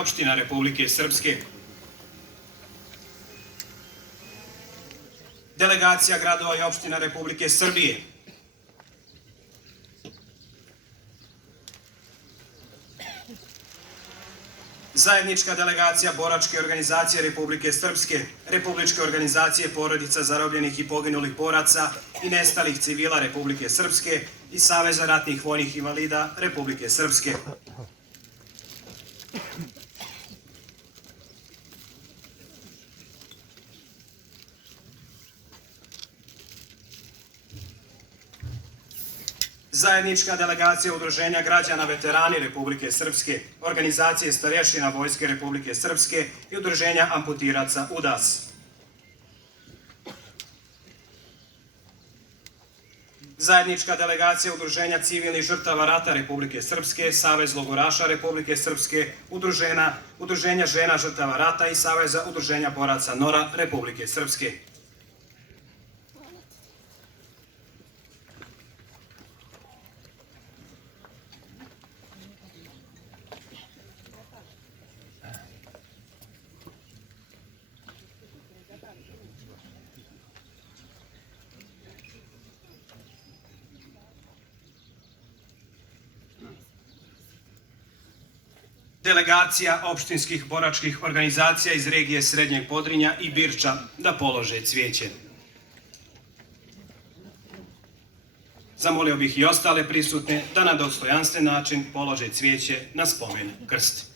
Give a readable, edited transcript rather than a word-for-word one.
opština Republike Srpske, delegacija gradova i opština Republike Srbije, zajednička delegacija Boračke organizacije Republike Srpske, Republičke organizacije porodica zarobljenih i poginulih boraca i nestalih civila Republike Srpske i Saveza ratnih vojnih invalida Republike Srpske. Zajednička delegacija Udruženja građana veterani Republike Srpske, Organizacije starješina Vojske Republike Srpske i Udruženja amputiraca UDAS. Zajednička delegacija Udruženja civilnih žrtava rata Republike Srpske, Savez logoraša Republike Srpske, Udruženja žena žrtava rata i Saveza udruženja boraca NORA Republike Srpske. Delegacija opštinskih boračkih organizacija iz regije Srednjeg Podrinja i Birča da polože cvijeće. Zamolio bih i ostale prisutne da na dostojanstven način polože cvijeće na spomen krst.